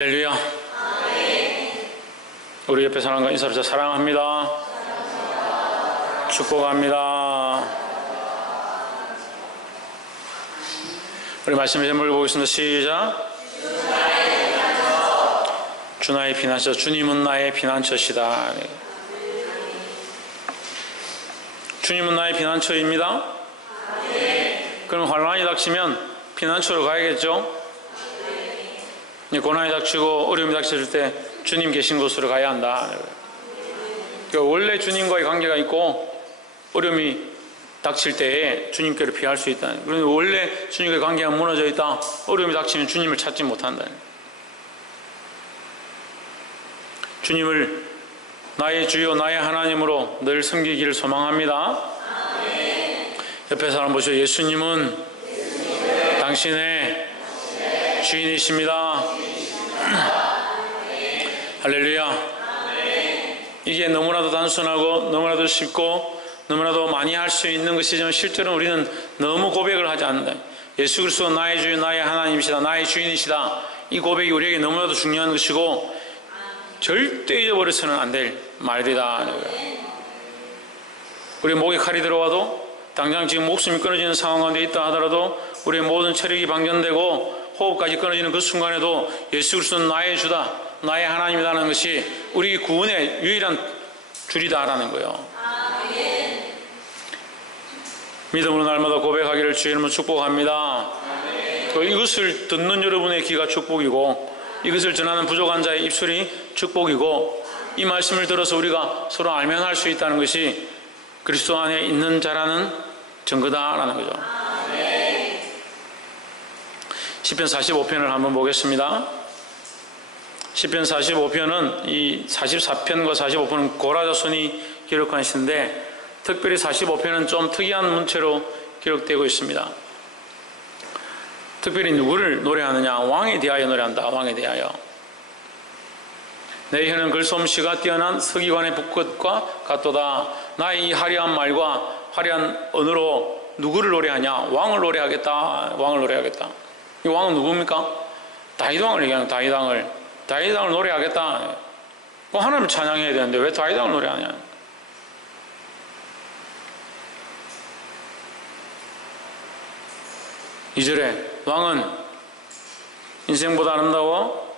할렐루야. 우리 옆에 사람과 인사합시다. 사랑합니다. 축복합니다. 우리 말씀 제목을 보겠습니다. 시작. 주 나의 피난처. 주님은 나의 피난처시다. 주님은 나의 피난처입니다. 그럼 환난이 닥치면 피난처로 가야겠죠? 고난이 닥치고 어려움이 닥칠 때 주님 계신 곳으로 가야 한다. 원래 주님과의 관계가 있고 어려움이 닥칠 때에 주님께로 피할 수 있다. 그런데 원래 주님과의 관계가 무너져 있다. 어려움이 닥치면 주님을 찾지 못한다. 주님을 나의 주요 나의 하나님으로 늘 섬기기를 소망합니다. 옆에 사람 보시오. 예수님은 당신의 주인이십니다. 할렐루야. 이게 너무나도 단순하고 너무나도 쉽고 너무나도 많이 할 수 있는 것이지만 실제로 우리는 너무 고백을 하지 않는다. 예수 그리스도 나의 주인 나의 하나님이시다. 나의 주인이시다. 이 고백이 우리에게 너무나도 중요한 것이고 절대 잊어버려서는 안 될 말이다. 우리 목에 칼이 들어와도 당장 지금 목숨이 끊어지는 상황 가운데 있다 하더라도 우리의 모든 체력이 방전되고 호흡까지 끊어지는 그 순간에도 예수 그리스도는 나의 주다, 나의 하나님이라는 것이 우리 구원의 유일한 줄이다라는 거예요. 아멘. 믿음으로 날마다 고백하기를 주의 이름으로 축복합니다. 또 이것을 듣는 여러분의 귀가 축복이고 이것을 전하는 부족한 자의 입술이 축복이고 이 말씀을 들어서 우리가 서로 알면할 수 있다는 것이 그리스도 안에 있는 자라는 증거다라는 거죠. 시편 45편을 한번 보겠습니다. 시편 45편은 이 44편과 45편은 고라자손이 기록한 시인데 특별히 45편은 좀 특이한 문체로 기록되고 있습니다. 특별히 누구를 노래하느냐? 왕에 대하여 노래한다. 왕에 대하여. 내 혀는 글솜씨가 뛰어난 서기관의 붓끝과 같도다. 나의 이 화려한 말과 화려한 언어로 누구를 노래하냐? 왕을 노래하겠다. 왕을 노래하겠다. 이 왕은 누굽니까? 다윗왕을 얘기하는 다윗왕을 노래하겠다. 하나님을 찬양해야 되는데 왜 다윗왕을 노래하냐? 이절에 왕은 인생보다 아름다워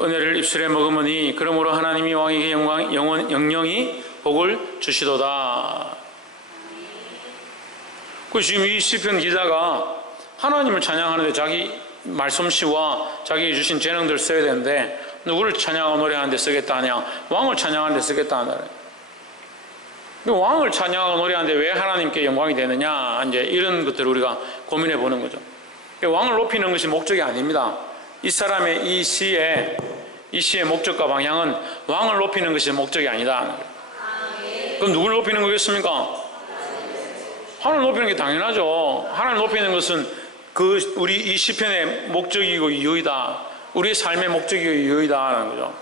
은혜를 입술에 머금으니 그러므로 하나님이 왕에게 영영이 복을 주시도다. 지금 이 시편 기자가 하나님을 찬양하는데 자기 말솜씨와 자기에게 주신 재능들을 써야 되는데 누구를 찬양하고 노래하는 데 쓰겠다 하냐? 왕을 찬양하는 데 쓰겠다 한다. 왕을 찬양하고 노래하는데 왜 하나님께 영광이 되느냐? 이제 이런 것들을 우리가 고민해 보는 거죠. 왕을 높이는 것이 목적이 아닙니다. 이 사람의 이 시의 목적과 방향은 왕을 높이는 것이 목적이 아니다. 그럼 누구를 높이는 거겠습니까? 하나님을 높이는 게 당연하죠. 하나님을 높이는 것은 우리 이 시편의 목적이고 이유이다. 우리의 삶의 목적이고 이유이다라는 거죠.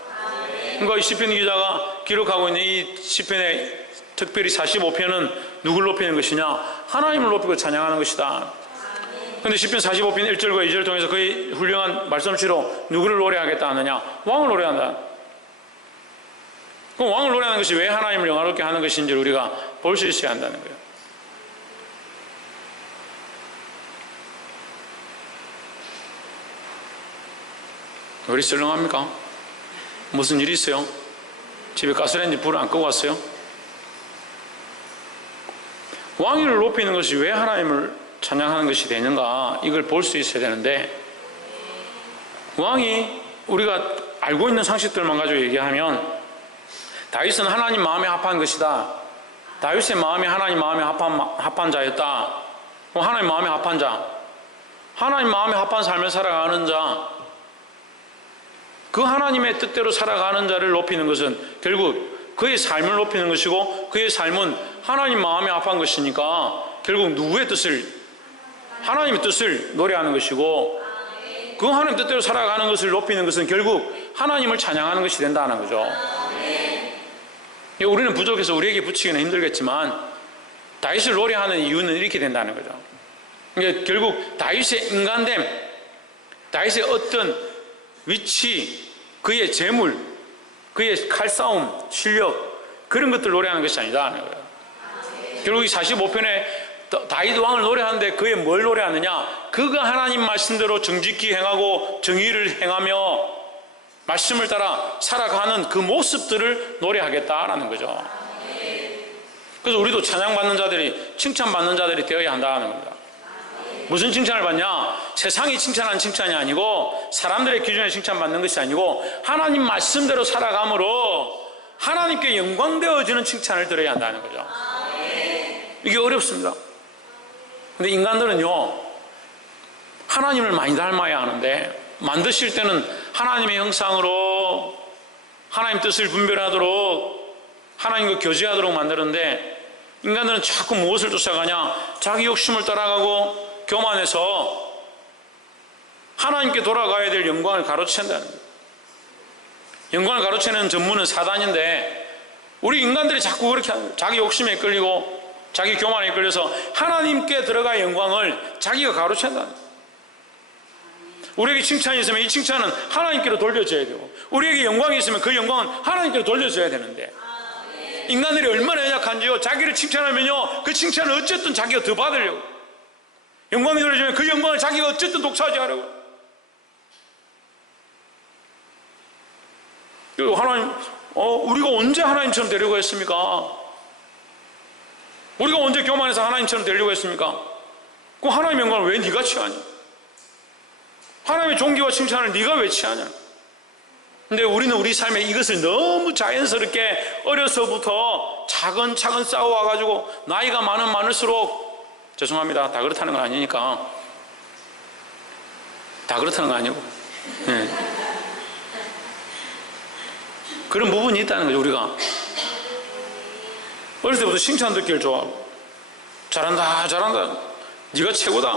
그러니까 이 시편 기자가 기록하고 있는 이 시편의 특별히 45편은 누굴 높이는 것이냐? 하나님을 높이고 찬양하는 것이다. 그런데 시편 45편 1절과 2절을 통해서 거의 훌륭한 말씀치로 누구를 노래하겠다 하느냐? 왕을 노래한다. 그럼 왕을 노래하는 것이 왜 하나님을 영화롭게 하는 것인지를 우리가 볼 수 있어야 한다는 거예요. 왜 썰렁합니까? 무슨 일이 있어요? 집에 가스레인지 불을 안 끄고 왔어요? 왕위를 높이는 것이 왜 하나님을 찬양하는 것이 되는가? 이걸 볼 수 있어야 되는데 왕이 우리가 알고 있는 상식들만 가지고 얘기하면 다윗은 하나님 마음에 합한 것이다. 다윗의 마음이 하나님 마음에 합한 자였다. 하나님 마음에 합한 자, 하나님 마음에 합한 삶을 살아가는 자, 그 하나님의 뜻대로 살아가는 자를 높이는 것은 결국 그의 삶을 높이는 것이고 그의 삶은 하나님 마음에 합한 것이니까 결국 누구의 뜻을? 하나님의 뜻을 노래하는 것이고 그 하나님 뜻대로 살아가는 것을 높이는 것은 결국 하나님을 찬양하는 것이 된다는 거죠. 우리는 부족해서 우리에게 붙이기는 힘들겠지만 다윗을 노래하는 이유는 이렇게 된다는 거죠. 그러니까 결국 다윗의 인간됨, 다윗의 어떤 위치, 그의 재물, 그의 칼싸움, 실력, 그런 것들 노래하는 것이 아니다 하는 거예요. 결국 이 45편에 다윗 왕을 노래하는데 그의 뭘 노래하느냐? 그가 하나님 말씀대로 정직히 행하고 정의를 행하며 말씀을 따라 살아가는 그 모습들을 노래하겠다라는 거죠. 그래서 우리도 찬양받는 자들이, 칭찬받는 자들이 되어야 한다는 겁니다. 무슨 칭찬을 받냐? 세상이 칭찬하는 칭찬이 아니고 사람들의 기준에 칭찬받는 것이 아니고 하나님 말씀대로 살아감으로 하나님께 영광되어지는 칭찬을 들어야 한다는 거죠. 이게 어렵습니다. 근데 인간들은요, 하나님을 많이 닮아야 하는데 만드실 때는 하나님의 형상으로 하나님 뜻을 분별하도록 하나님과 교제하도록 만드는데 인간들은 자꾸 무엇을 쫓아가냐? 자기 욕심을 따라가고 교만해서 하나님께 돌아가야 될 영광을 가로챈다는 거예요. 영광을 가로채는 전문은 사단인데 우리 인간들이 자꾸 그렇게 하는 거예요. 자기 욕심에 끌리고 자기 교만에 끌려서 하나님께 들어갈 영광을 자기가 가로챈다는 거예요. 우리에게 칭찬이 있으면 이 칭찬은 하나님께로 돌려줘야 되고 우리에게 영광이 있으면 그 영광은 하나님께로 돌려줘야 되는데 인간들이 얼마나 연약한지요. 자기를 칭찬하면요 그 칭찬을 어쨌든 자기가 더 받으려고 영광이 돌려주면 그 영광을 자기가 어쨌든 독차지하려고. 그리고 하나님 우리가 언제 하나님처럼 되려고 했습니까? 우리가 언제 교만해서 하나님처럼 되려고 했습니까? 그 하나님의 영광을 왜 네가 취하냐? 하나님의 존귀와 칭찬을 네가 왜 취하냐? 근데 우리는 우리 삶에 이것을 너무 자연스럽게 어려서부터 차근차근 쌓아와가지고 나이가 많을수록 죄송합니다. 다 그렇다는 건 아니니까 다 그렇다는 건 아니고 네. 그런 부분이 있다는 거죠. 우리가 어릴 때부터 칭찬 듣기를 좋아하고 잘한다 잘한다 네가 최고다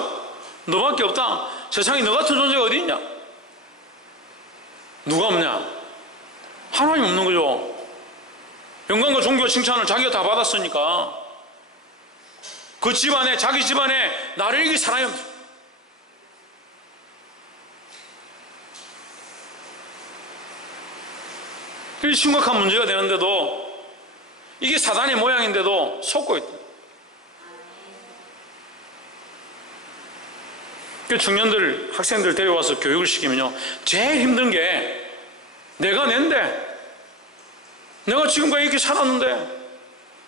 너밖에 없다 세상에 너 같은 존재가 어디 있냐? 누가 없냐? 하나님 없는 거죠. 영광과 존귀와 칭찬을 자기가 다 받았으니까 그 집안에 자기 집안에 나를 이길 사람이 없어. 이게 심각한 문제가 되는데도 이게 사단의 모양인데도 속고 있다. 그 청년들, 학생들 데려와서 교육을 시키면요 제일 힘든 게 내가 낸데 내가 지금까지 이렇게 살았는데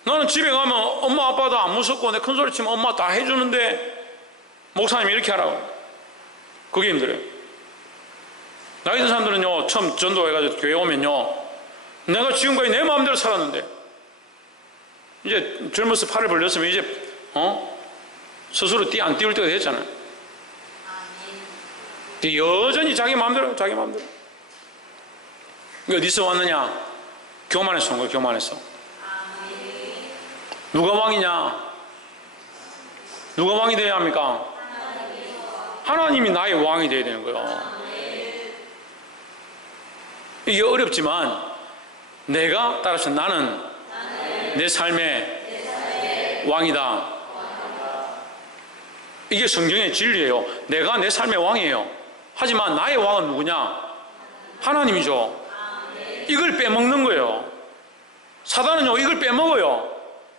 나는 집에 가면 엄마 아빠도 안 무섭고 내 큰소리 치면 엄마 다 해주는데 목사님이 이렇게 하라고. 그게 힘들어요. 나이 든 사람들은요 처음 전도해가지고 교회 오면요 내가 지금까지 내 마음대로 살았는데 이제 젊어서 팔을 벌렸으면 이제 스스로 안 띄울 때가 됐잖아요. 여전히 자기 마음대로 그러니까 어디서 왔느냐? 교만에서 온 거예요. 교만에서. 누가 왕이냐? 누가 왕이 되어야 합니까? 하나님이 나의 왕이 되어야 되는 거예요. 이게 어렵지만 내가 따라서 나는 내 삶의 왕이다. 이게 성경의 진리예요. 내가 내 삶의 왕이에요. 하지만 나의 왕은 누구냐? 하나님이죠. 이걸 빼먹는 거예요. 사단은요 이걸 빼먹어요.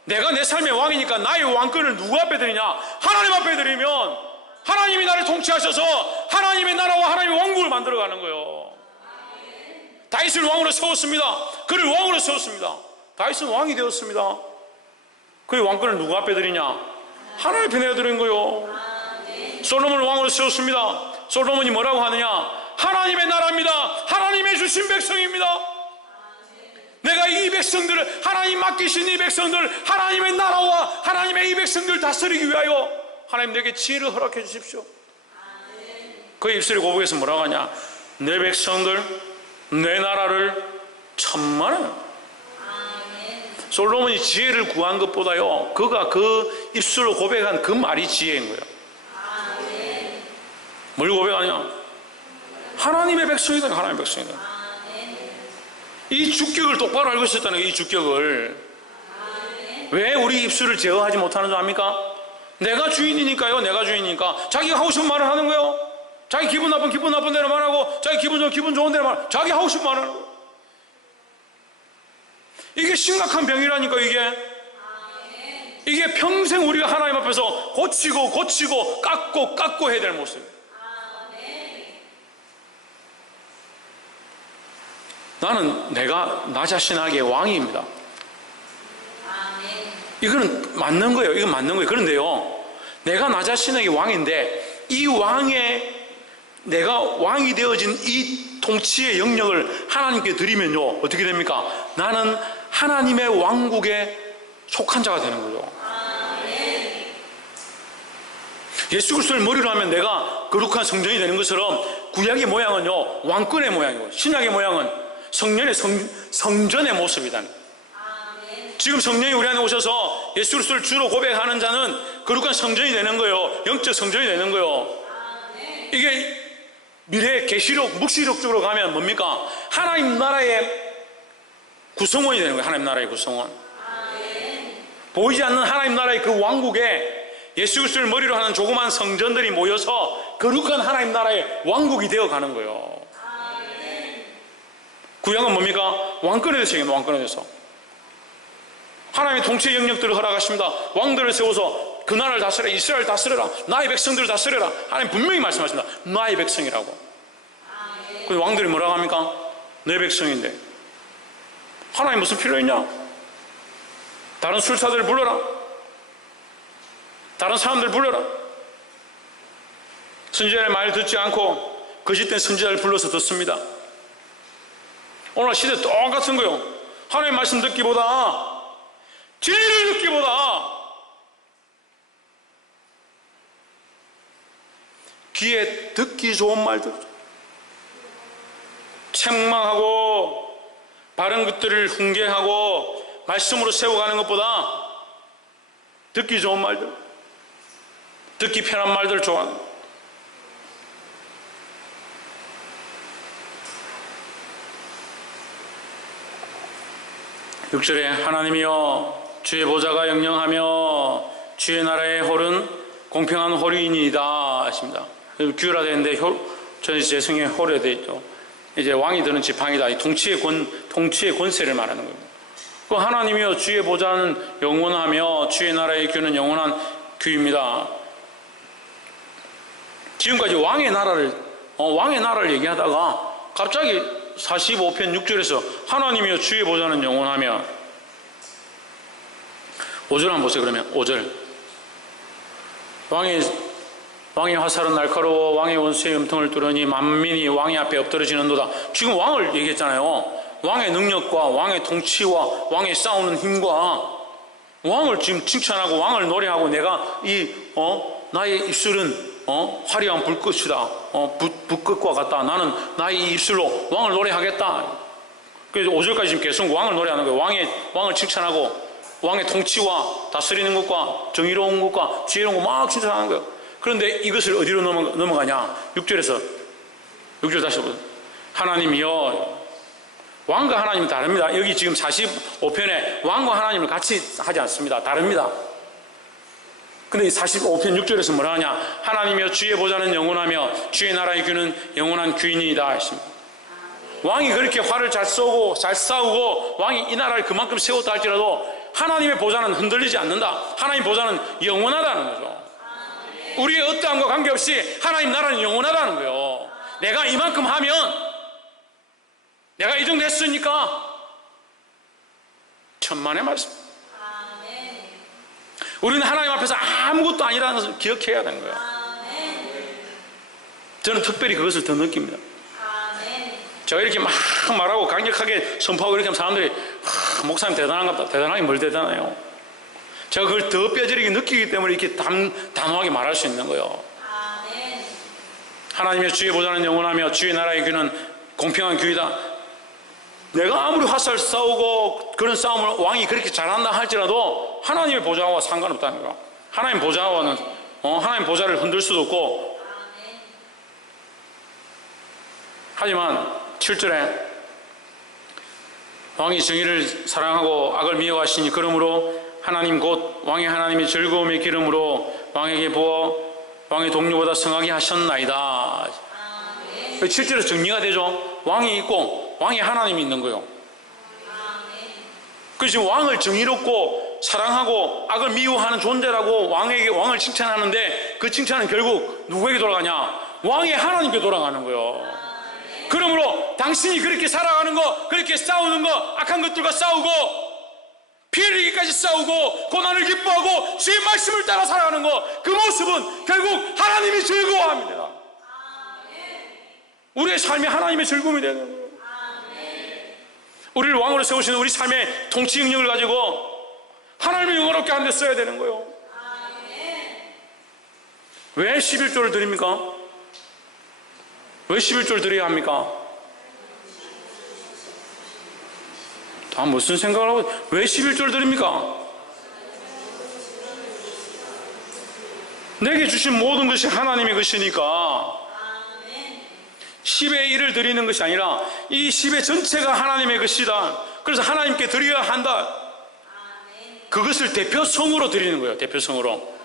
내가 내 삶의 왕이니까 나의 왕권을 누구 앞에 드리냐? 하나님 앞에 드리면 하나님이 나를 통치하셔서 하나님의 나라와 하나님의 왕국을 만들어가는 거예요. 다윗을 왕으로 세웠습니다. 그를 왕으로 세웠습니다. 다윗은 왕이 되었습니다. 그의 왕권을 누구 앞에 드리냐? 하나님 앞에 내어드린 거예요. 솔로몬을 왕으로 세웠습니다. 솔로몬이 뭐라고 하느냐? 하나님의 나라입니다. 하나님의 주신 백성입니다. 내가 이 백성들을 하나님 맡기신 이 백성들 하나님의 나라와 하나님의 이 백성들을 다스리기 위하여 하나님 내게 지혜를 허락해 주십시오. 그의 입술이 고백해서 뭐라고 하냐? 내 백성들 내 나라를 천만은. 솔로몬이 지혜를 구한 것보다요 그가 그 입술로 고백한 그 말이 지혜인 거예요. 뭘 고백하냐? 하나님의 백성이다. 하나님의 백성이다. 이 주격을 똑바로 알고 있었다는 거예요. 이 주격을. 왜 우리 입술을 제어하지 못하는 줄 압니까? 내가 주인이니까요. 내가 주인이니까 자기가 하고 싶은 말을 하는 거예요. 자기 기분 나쁜 대로 말하고, 자기 기분 좋은 대로 말하고, 자기 하고 싶은 말 하는 거예요. 이게 심각한 병이라니까. 이게 평생 우리가 하나님 앞에서 고치고 깎고 해야 될 모습이에요. 나는 내가 나 자신에게 왕입니다. 이거는 맞는 거예요. 이건 맞는 거예요. 그런데요, 내가 나 자신에게 왕인데, 이 내가 왕이 되어진 이 통치의 영역을 하나님께 드리면요, 어떻게 됩니까? 나는 하나님의 왕국에 속한 자가 되는 거죠. 예수 그리스도를 머리로 하면 내가 거룩한 성전이 되는 것처럼, 구약의 모양은요 왕권의 모양이고, 신약의 모양은 성전의 모습이다. 지금 성령이 우리 안에 오셔서 예수 그리스도를 주로 고백하는 자는 거룩한 성전이 되는 거예요. 영적 성전이 되는 거예요. 이게 미래 계시록, 묵시록 쪽으로 가면 뭡니까? 하나님 나라의 구성원이 되는 거예요. 하나님 나라의 구성원. 보이지 않는 하나님 나라의 그 왕국에 예수 그리스도를 머리로 하는 조그만 성전들이 모여서 거룩한 하나님 나라의 왕국이 되어 가는 거예요. 구약은 뭡니까? 왕권에 대해서 얘기합니다. 왕권에 대해서 하나님의 통치의 영역들을 허락하십니다. 왕들을 세워서 그 나라를 다스려라, 이스라엘을 다스려라, 나의 백성들을 다스려라. 하나님 분명히 말씀하십니다. 나의 백성이라고. 근데 왕들이 뭐라고 합니까? 내 백성인데 하나님 무슨 필요 있냐? 다른 술사들을 불러라, 다른 사람들 불러라. 선지자의 말 듣지 않고 거짓된 선지자를 불러서 듣습니다. 오늘 시대 똑같은 거예요. 하나님 말씀 듣기보다, 진리를 듣기보다 귀에 듣기 좋은 말들, 책망하고 바른 것들을 훈계하고 말씀으로 세워가는 것보다 듣기 좋은 말들, 듣기 편한 말들을 좋아하는 거예요. 육절에 하나님이여 주의 보좌가 영영하며 주의 나라의 홀은 공평한 홀이니이다 하십니다. 규율화 되는데 저는 제 성에 홀에 되어 있죠. 이제 왕이 되는 지팡이다. 이 통치의 권세를 말하는 겁니다. 그 하나님이여 주의 보좌는 영원하며 주의 나라의 규는 영원한 규입니다. 지금까지 왕의 나라를 얘기하다가 갑자기 45편 6절에서 하나님이여 주의 보좌는 영원하며, 5절 한번 보세요. 그러면 5절 왕의 화살은 날카로워 왕의 원수의 염통을 뚫으니 만민이 왕의 앞에 엎드러지는도다. 지금 왕을 얘기했잖아요. 왕의 능력과 왕의 통치와 왕의 싸우는 힘과 왕을 지금 칭찬하고 왕을 노래하고, 내가 나의 입술은 화려한 불꽃이다. 불꽃과 같다. 나는 나의 입술로 왕을 노래하겠다. 그래서 5절까지 지금 계속 왕을 노래하는 거예요. 왕을 칭찬하고 왕의 통치와 다스리는 것과 정의로운 것과 지혜로운 것 막 칭찬하는 거예요. 그런데 이것을 어디로 넘어가냐? 6절 다시 보세요. 하나님이여, 왕과 하나님은 다릅니다. 여기 지금 45편에 왕과 하나님을 같이 하지 않습니다. 다릅니다. 근데 45편 6절에서 뭐라 하냐? 하나님이여 주의 보좌는 영원하며 주의 나라의 규는 영원한 규이니이다 하십니다. 왕이 그렇게 활을 잘 쏘고 잘 싸우고 왕이 이 나라를 그만큼 세웠다 할지라도 하나님의 보좌는 흔들리지 않는다. 하나님 보좌는 영원하다는 거죠. 우리의 어떠함과 관계없이 하나님 나라는 영원하다는 거예요. 내가 이만큼 하면, 내가 이 정도 했으니까 천만의 말씀. 우리는 하나님 앞에서 아무것도 아니라는 것을 기억해야 되는 거예요. 저는 특별히 그것을 더 느낍니다. 제가 이렇게 막 말하고 강력하게 선포하고 이렇게 하면 사람들이 목사님 대단한갑다. 대단하게 뭘 대단해요? 제가 그걸 더 뼈저리게 느끼기 때문에 이렇게 단호하게 말할 수 있는 거예요. 하나님의 주의 보좌는 영원하며 주의 나라의 규는 공평한 규이다. 내가 아무리 화살 싸우고 그런 싸움을 왕이 그렇게 잘한다 할지라도 하나님의 보좌와 상관없다는 거야. 하나님 보좌와는 하나님 보좌를 흔들 수도 없고. 하지만 7절에 왕이 정의를 사랑하고 악을 미워하시니 그러므로 하나님 곧 왕의 하나님의 즐거움의 기름으로 왕에게 부어 왕의 동료보다 성하게 하셨나이다. 7절에서 정리가 되죠. 왕이 있고 왕이 하나님이 있는 거예요. 그래서 왕을 정의롭고 사랑하고 악을 미워하는 존재라고 왕을 칭찬하는데, 그 칭찬은 결국 누구에게 돌아가냐? 왕의 하나님께 돌아가는 거예요. 그러므로 당신이 그렇게 살아가는 거, 그렇게 싸우는 거, 악한 것들과 싸우고 피 흘리기까지 싸우고 고난을 기뻐하고 주의 말씀을 따라 살아가는 거, 그 모습은 결국 하나님이 즐거워합니다. 우리의 삶이 하나님의 즐거움이 되는 거예요. 우리를 왕으로 세우시는 우리 삶의 통치 능력을 가지고 하나님을 영화롭게 하는 데 써야 되는 거예요. 왜 11조를 드립니까? 왜 11조를 드려야 합니까? 다 무슨 생각을 하고 왜 11조를 드립니까? 내게 주신 모든 것이 하나님의 것이니까 10의 1을 드리는 것이 아니라 이 10의 전체가 하나님의 것이다. 그래서 하나님께 드려야 한다. 그것을 대표성으로 드리는 거예요. 대표성으로.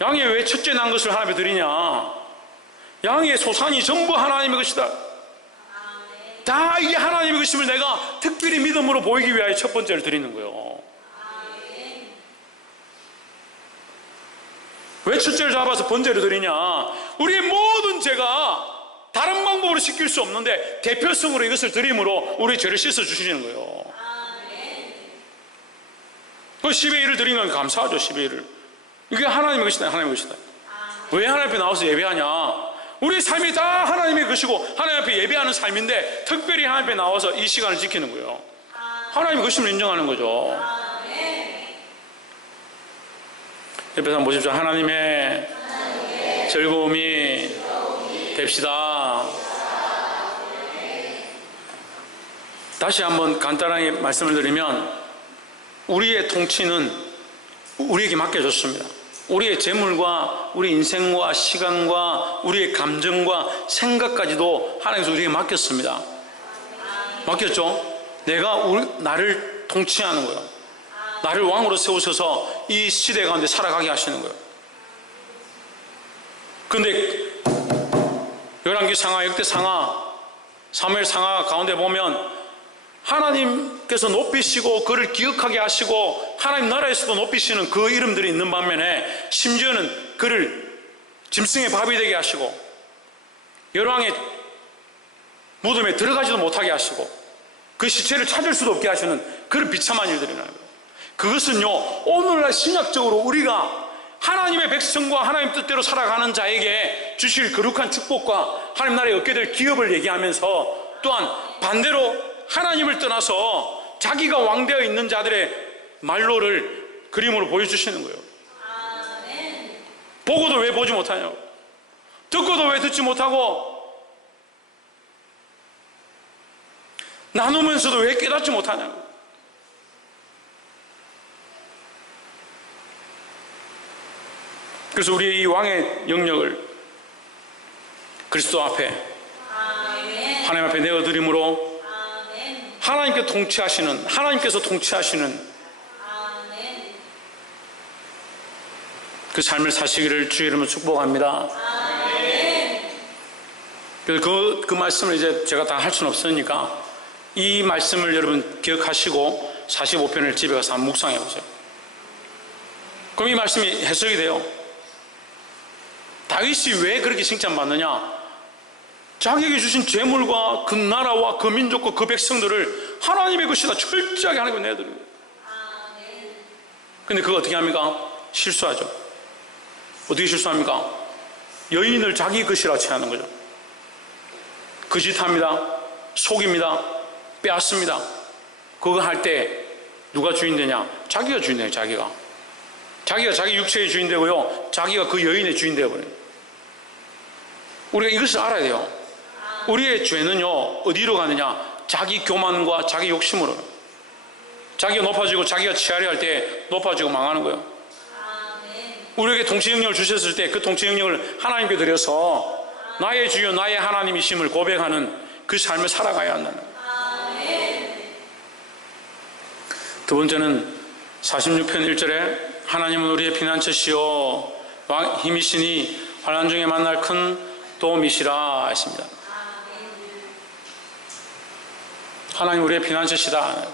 양이 왜 첫째 난 것을 하나님께 드리냐? 양의 소산이 전부 하나님의 것이다. 다 이게 하나님의 것임을 내가 특별히 믿음으로 보이기 위하여 첫 번째를 드리는 거예요. 왜 첫째를 잡아서 번째를 드리냐? 우리의 모든 죄가 다른 방법으로 씻길 수 없는데 대표성으로 이것을 드림으로 우리 죄를 씻어주시는 거예요. 그 10의 1을 드린 건 감사하죠. 10의 1을. 이게 하나님의 것이다. 하나님의 것이다. 왜 하나님 앞에 나와서 예배하냐? 우리의 삶이 다 하나님의 것이고 하나님 앞에 예배하는 삶인데 특별히 하나님 앞에 나와서 이 시간을 지키는 거예요. 하나님의 것임을 인정하는 거죠. 옆에서 한번 보십시오. 하나님의 즐거움이 됩시다. 다시 한번 간단하게 말씀을 드리면, 우리의 통치는 우리에게 맡겨졌습니다. 우리의 재물과 우리 인생과 시간과 우리의 감정과 생각까지도 하나님께서 우리에게 맡겼습니다. 맡겼죠? 내가 나를 통치하는 거예요. 나를 왕으로 세우셔서 이 시대 가운데 살아가게 하시는 거예요. 그런데 열왕기 상하, 역대 상하, 사무엘 상하 가운데 보면 하나님께서 높이시고 그를 기억하게 하시고 하나님 나라에서도 높이시는 그 이름들이 있는 반면에 심지어는 그를 짐승의 밥이 되게 하시고 열왕의 무덤에 들어가지도 못하게 하시고 그 시체를 찾을 수도 없게 하시는 그런 비참한 일들이 나요. 그것은요, 오늘날 신약적으로 우리가 하나님의 백성과 하나님 뜻대로 살아가는 자에게 주실 거룩한 축복과 하나님 나라에 얻게 될 기업을 얘기하면서, 또한 반대로 하나님을 떠나서 자기가 왕되어 있는 자들의 말로를 그림으로 보여주시는 거예요. 보고도 왜 보지 못하냐고, 듣고도 왜 듣지 못하고, 나누면서도 왜 깨닫지 못하냐고. 그래서 우리의 이 왕의 영역을 그리스도 앞에, 하나님 앞에 내어드림으로 하나님께 통치하시는, 하나님께서 통치하시는 그 삶을 사시기를 주의 이름으로 축복합니다. 그래서 그 말씀을 이제 제가 다 할 수는 없으니까 이 말씀을 여러분 기억하시고 45편을 집에 가서 한번 묵상해 보세요. 그럼 이 말씀이 해석이 돼요. 다윗이 왜 그렇게 칭찬받느냐? 자기에게 주신 재물과 그 나라와 그 민족과 그 백성들을 하나님의 것이다 철저하게 하나님을 내드립니다. 근데 그거 어떻게 합니까? 실수하죠. 어떻게 실수합니까? 여인을 자기 것이라 취하는 거죠. 거짓합니다. 속입니다. 빼앗습니다. 그거 할 때 누가 주인 되냐? 자기가 주인 되요. 자기가 자기 육체의 주인 되고요, 자기가 그 여인의 주인 되어버려요. 우리가 이것을 알아야 돼요. 우리의 죄는요, 어디로 가느냐? 자기 교만과 자기 욕심으로. 자기가 높아지고 자기가 치하려 할 때 높아지고 망하는 거예요. 우리에게 통치 능력을 주셨을 때 그 통치 능력을 하나님께 드려서 나의 주여 나의 하나님이심을 고백하는 그 삶을 살아가야 한다는 거예요. 두 번째는 46편 1절에 하나님은 우리의 피난처시요 힘이시니 환난 중에 만날 큰 도움이시라 했습니다. 하나님 우리의 피난처시다.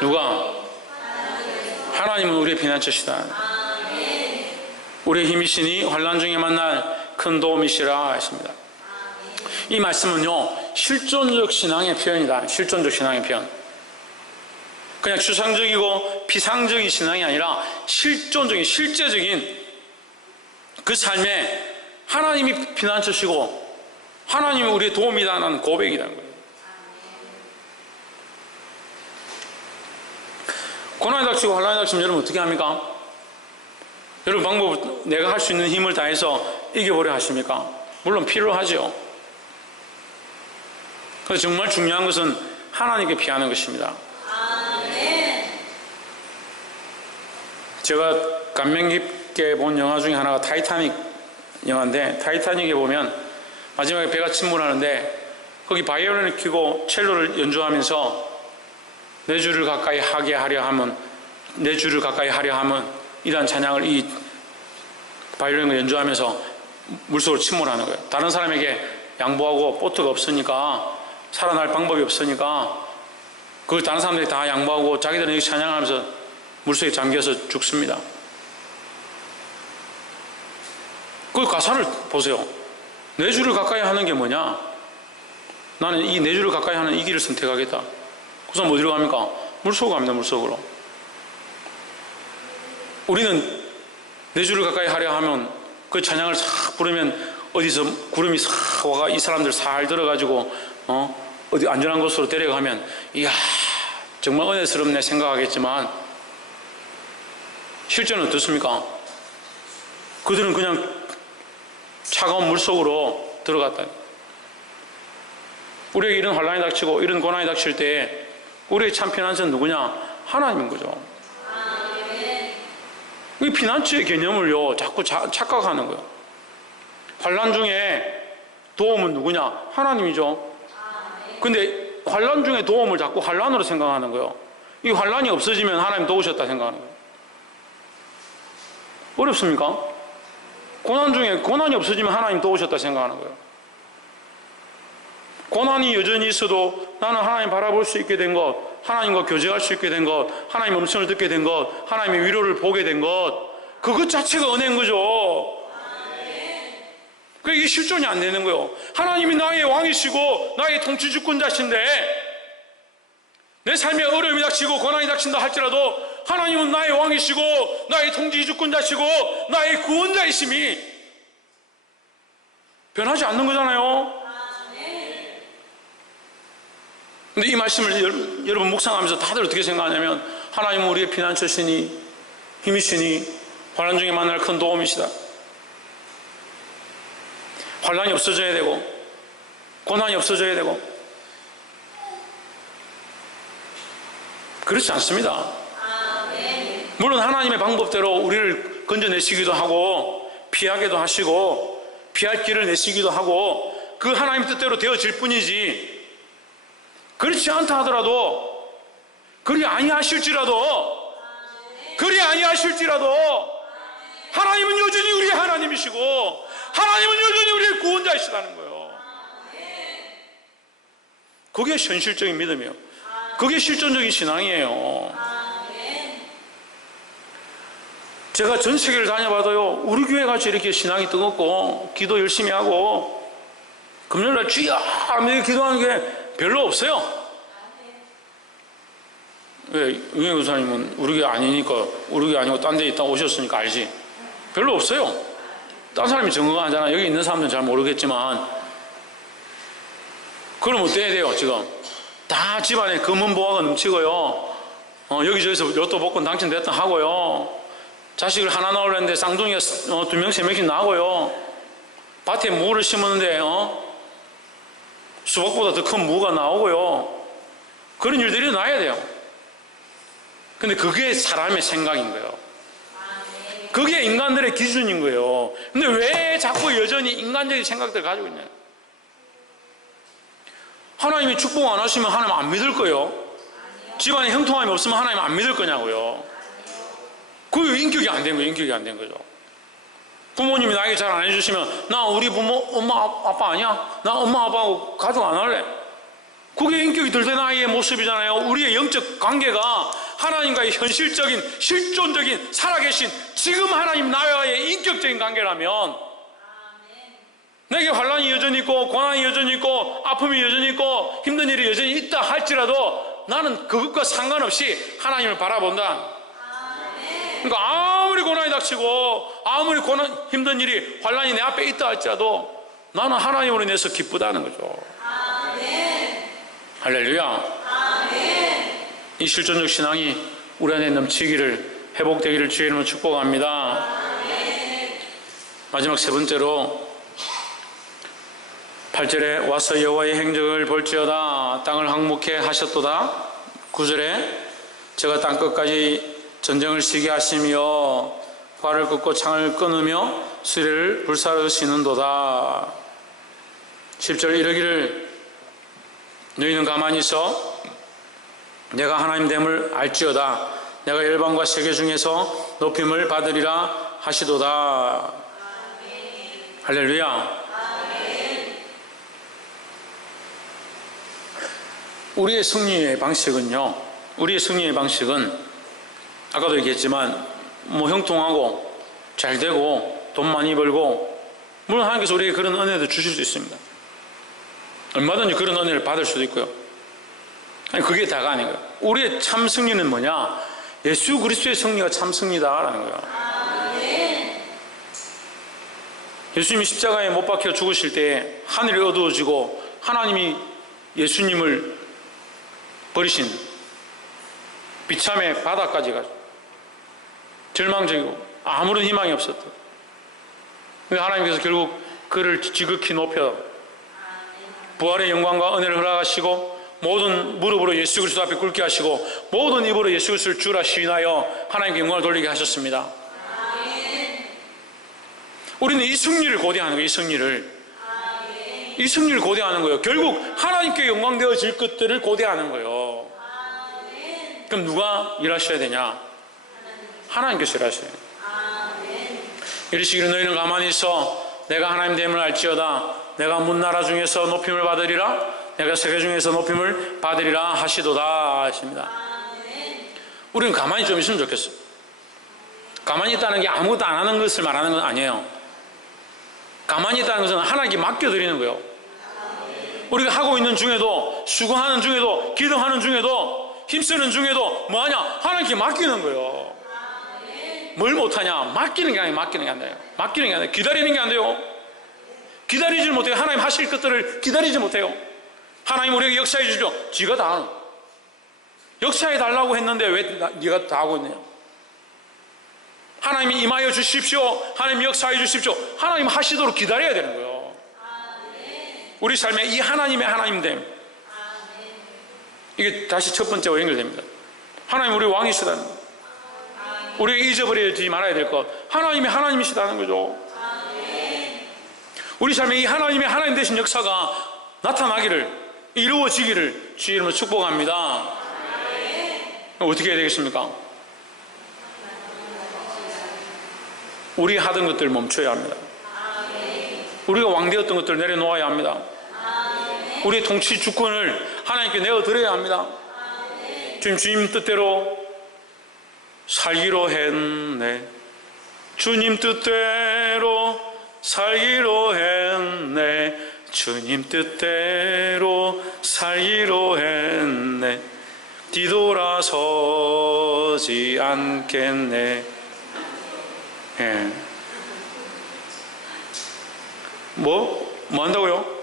누가? 하나님은 우리의 피난처시다. 우리의 힘이시니 환난 중에 만날 큰 도움이시라 했습니다. 이 말씀은요, 실존적 신앙의 표현이다. 실존적 신앙의 표현. 그냥 추상적이고 피상적인 신앙이 아니라 실존적인, 실제적인 그 삶에 하나님이 피난처시고 하나님이 우리의 도움이다라는 고백이라는 거예요. 고난이 닥치고 환난이 닥치면 여러분 어떻게 합니까? 여러분 방법, 내가 할 수 있는 힘을 다해서 이겨보려 하십니까? 물론 필요하죠. 그래서 정말 중요한 것은 하나님께 피하는 것입니다. 제가 감명 깊게 본 영화 중에 하나가 타이타닉 영화인데, 타이타닉에 보면 마지막에 배가 침몰하는데 거기 바이올린을 켜고 첼로를 연주하면서 내 주를 가까이 하게 하려 하면, 내 주를 가까이 하려 하면 이러한 찬양을 이 바이올린을 연주하면서 물속으로 침몰하는 거예요. 다른 사람에게 양보하고 보트가 없으니까, 살아날 방법이 없으니까 그걸 다른 사람들이 다 양보하고 자기들은 여기 찬양하면서 물속에 잠겨서 죽습니다. 그 가사를 보세요. 내 주를 가까이 하는 게 뭐냐? 나는 이 내 주를 가까이 하는 이 길을 선택하겠다. 그 사람 어디로 갑니까? 물속으로 갑니다. 물속으로. 우리는 내 주를 가까이 하려 하면 그 찬양을 싹 부르면 어디서 구름이 싹 와가 이 사람들 살 들어가지고 어디 안전한 곳으로 데려가면 이야 정말 은혜스럽네 생각하겠지만 실제는 어떻습니까? 그들은 그냥 차가운 물속으로 들어갔다. 우리에게 이런 환난이 닥치고 이런 고난이 닥칠 때 우리의 참 피난처는 누구냐? 하나님인 거죠. 이 피난처의 개념을요 자꾸 착각하는 거예요. 환난 중에 도움은 누구냐? 하나님이죠. 근데 환난 중에 도움을 자꾸 환난으로 생각하는 거예요. 이 환난이 없어지면 하나님 도우셨다 생각하는 거예요. 어렵습니까? 고난 중에 고난이 없어지면 하나님 도우셨다 생각하는 거예요. 고난이 여전히 있어도 나는 하나님 바라볼 수 있게 된 것, 하나님과 교제할 수 있게 된 것, 하나님 음성을 듣게 된 것, 하나님의 위로를 보게 된 것, 그것 자체가 은혜인 거죠. 그러니까 이게 실존이 안 되는 거예요. 하나님이 나의 왕이시고 나의 통치주권자신데 내 삶에 어려움이 닥치고 고난이 닥친다 할지라도 하나님은 나의 왕이시고 나의 통치주권자시고 나의 구원자이심이 변하지 않는 거잖아요. 근데 이 말씀을 여러분 묵상하면서 다들 어떻게 생각하냐면 하나님은 우리의 피난처시니 힘이시니 환난 중에 만날 큰 도움이시다. 환난이 없어져야 되고 고난이 없어져야 되고 그렇지 않습니다. 물론 하나님의 방법대로 우리를 건져내시기도 하고 피하게도 하시고 피할 길을 내시기도 하고 그 하나님 뜻대로 되어질 뿐이지 그렇지 않다 하더라도 그리 아니하실지라도 하나님은 여전히 우리의 하나님이시고 하나님은 여전히 우리의 구원자이시다는 거예요. 그게 현실적인 믿음이에요. 그게 실존적인 신앙이에요. 제가 전 세계를 다녀봐도요 우리 교회 같이 이렇게 신앙이 뜨겁고 기도 열심히 하고 금요일날 주여 하며 기도하는 게 별로 없어요. 왜? 유경 교사님은 우리 교회 아니니까 우리 교회 아니고 딴 데 있다 오셨으니까 알지. 별로 없어요. 딴 사람이 증거하잖아. 여기 있는 사람들은 잘 모르겠지만 그럼 어때야 돼요? 지금 다 집안에 검은 보화가 넘치고요 여기저기서 로또 복권 당첨됐다 하고요 자식을 하나 낳으려는데 쌍둥이가 2명 3명씩 나고요 밭에 무를 심었는데 수박보다 더 큰 무가 나오고요 그런 일들이 나야 돼요. 근데 그게 사람의 생각인 거예요. 그게 인간들의 기준인 거예요. 근데 왜 자꾸 여전히 인간적인 생각들을 가지고 있냐? 하나님이 축복 안 하시면 하나님 안 믿을 거예요. 집안에 형통함이 없으면 하나님 안 믿을 거냐고요. 그게 인격이 안 된 거예요. 인격이 안 된 거죠. 부모님이 나에게 잘 안 해주시면 나 우리 부모 엄마 아빠 아니야? 나 엄마 아빠하고 가족 안 할래. 그게 인격이 덜 된 아이의 모습이잖아요. 우리의 영적 관계가 하나님과의 현실적인 실존적인 살아계신 지금 하나님 나와의 인격적인 관계라면 내게 환난이 여전히 있고 고난이 여전히 있고 아픔이 여전히 있고 힘든 일이 여전히 있다 할지라도 나는 그것과 상관없이 하나님을 바라본다. 그러니까 아무리 고난이 닥치고 아무리 힘든 일이 환난이 내 앞에 있다 할지라도 나는 하나님으로 인해서 기쁘다는 거죠. 할렐루야. 이 실존적 신앙이 우리 안에 넘치기를 회복되기를 주의 이름으로 축복합니다. 마지막 세 번째로 8절에 와서 여호와의 행적을 볼지어다 땅을 항목해 하셨도다. 9절에 제가 땅끝까지 전쟁을 시게 하시며 활을 긋고 창을 끊으며 수레를 불사르시는도다. 10절 이르기를 너희는 가만히 있어 내가 하나님 됨을 알지어다. 내가 열방과 세계 중에서 높임을 받으리라 하시도다. 할렐루야. 우리의 승리의 방식은요, 우리의 승리의 방식은 아까도 얘기했지만 뭐 형통하고 잘 되고 돈 많이 벌고, 물론 하나님께서 우리에게 그런 은혜도 주실 수 있습니다. 얼마든지 그런 은혜를 받을 수도 있고요. 아니 그게 다가 아니고요. 우리의 참 승리는 뭐냐? 예수 그리스도의 승리가 참 승리다라는 거예요. 예수님이 십자가에 못 박혀 죽으실 때 하늘이 어두워지고 하나님이 예수님을 버리신 비참의 바다까지 가죠. 절망적이고 아무런 희망이 없었던. 하나님께서 결국 그를 지극히 높여 부활의 영광과 은혜를 허락하시고 모든 무릎으로 예수 그리스도 앞에 꿇게 하시고 모든 입으로 예수 그리스도를 주라 시인하여 하나님께 영광을 돌리게 하셨습니다. 우리는 이 승리를 고대하는 거예요. 이 승리를 고대하는 거예요. 결국 하나님께 영광되어질 것들을 고대하는 거예요. 그럼 누가 일하셔야 되냐? 하나님께서 일하셔야 돼요. 이르시기를 너희는 가만히 있어 내가 하나님 됨을 알지어다. 내가 문나라 중에서 높임을 받으리라. 내가 세계 중에서 높임을 받으리라 하시도다 하십니다. 우리는 가만히 좀 있으면 좋겠어요. 가만히 있다는 게 아무것도 안 하는 것을 말하는 건 아니에요. 가만히 있다는 것은 하나님께 맡겨드리는 거예요. 우리가 하고 있는 중에도, 수고하는 중에도, 기도하는 중에도, 힘쓰는 중에도 뭐하냐? 하나님께 맡기는 거예요. 뭘 못하냐? 맡기는 게 아니에요. 맡기는 게 안 돼요. 맡기는 게 안 돼요. 기다리는 게 안 돼요. 기다리지 못해요. 하나님 하실 것들을 기다리지 못해요. 하나님 우리에게 역사해 주죠. 지가 다 하는. 역사해 달라고 했는데 왜 네가 다 하고 있냐? 하나님이 임하여 주십시오. 하나님 역사해 주십시오. 하나님 하시도록 기다려야 되는 거예요. 우리 삶에 이 하나님의 하나님됨, 이게 다시 첫 번째와 연결됩니다. 하나님 우리 왕이시다는 것, 우리가 잊어버리지 말아야 될 것, 하나님이 하나님이시다는 거죠. 우리 삶에 이 하나님의 하나님 되신 역사가 나타나기를, 이루어지기를 주의 이름으로 축복합니다. 어떻게 해야 되겠습니까? 우리 하던 것들을 멈춰야 합니다. 우리가 왕되었던 것들을 내려놓아야 합니다. 우리의 통치 주권을 하나님께 내어드려야 합니다. 주님 뜻대로 살기로 했네. 주님 뜻대로 살기로 했네. 주님 뜻대로 살기로 했네. 뒤돌아서지 않겠네. 예. 뭐 한다고요?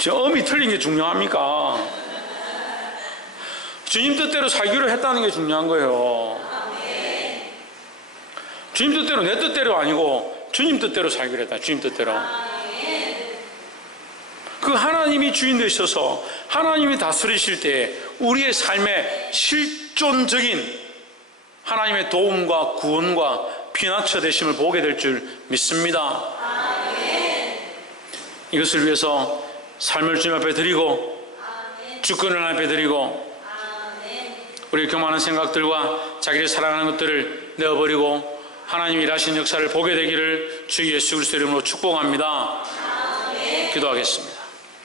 저 음이 틀린 게 중요합니까? 주님 뜻대로 살기로 했다는 게 중요한 거예요. 주님 뜻대로, 내 뜻대로 아니고 주님 뜻대로 살기로 했다. 주님 뜻대로. 그 하나님이 주인 되셔서 하나님이 다스리실 때 우리의 삶에 실존적인 하나님의 도움과 구원과 피난처 되심을 보게 될 줄 믿습니다. 이것을 위해서 삶을 주님 앞에 드리고 주권을 하나님 앞에 드리고 우리 교만한 생각들과 자기를 사랑하는 것들을 내어버리고 하나님이 일하신 역사를 보게 되기를 주 예수 그리스도 이름으로 축복합니다. 기도하겠습니다.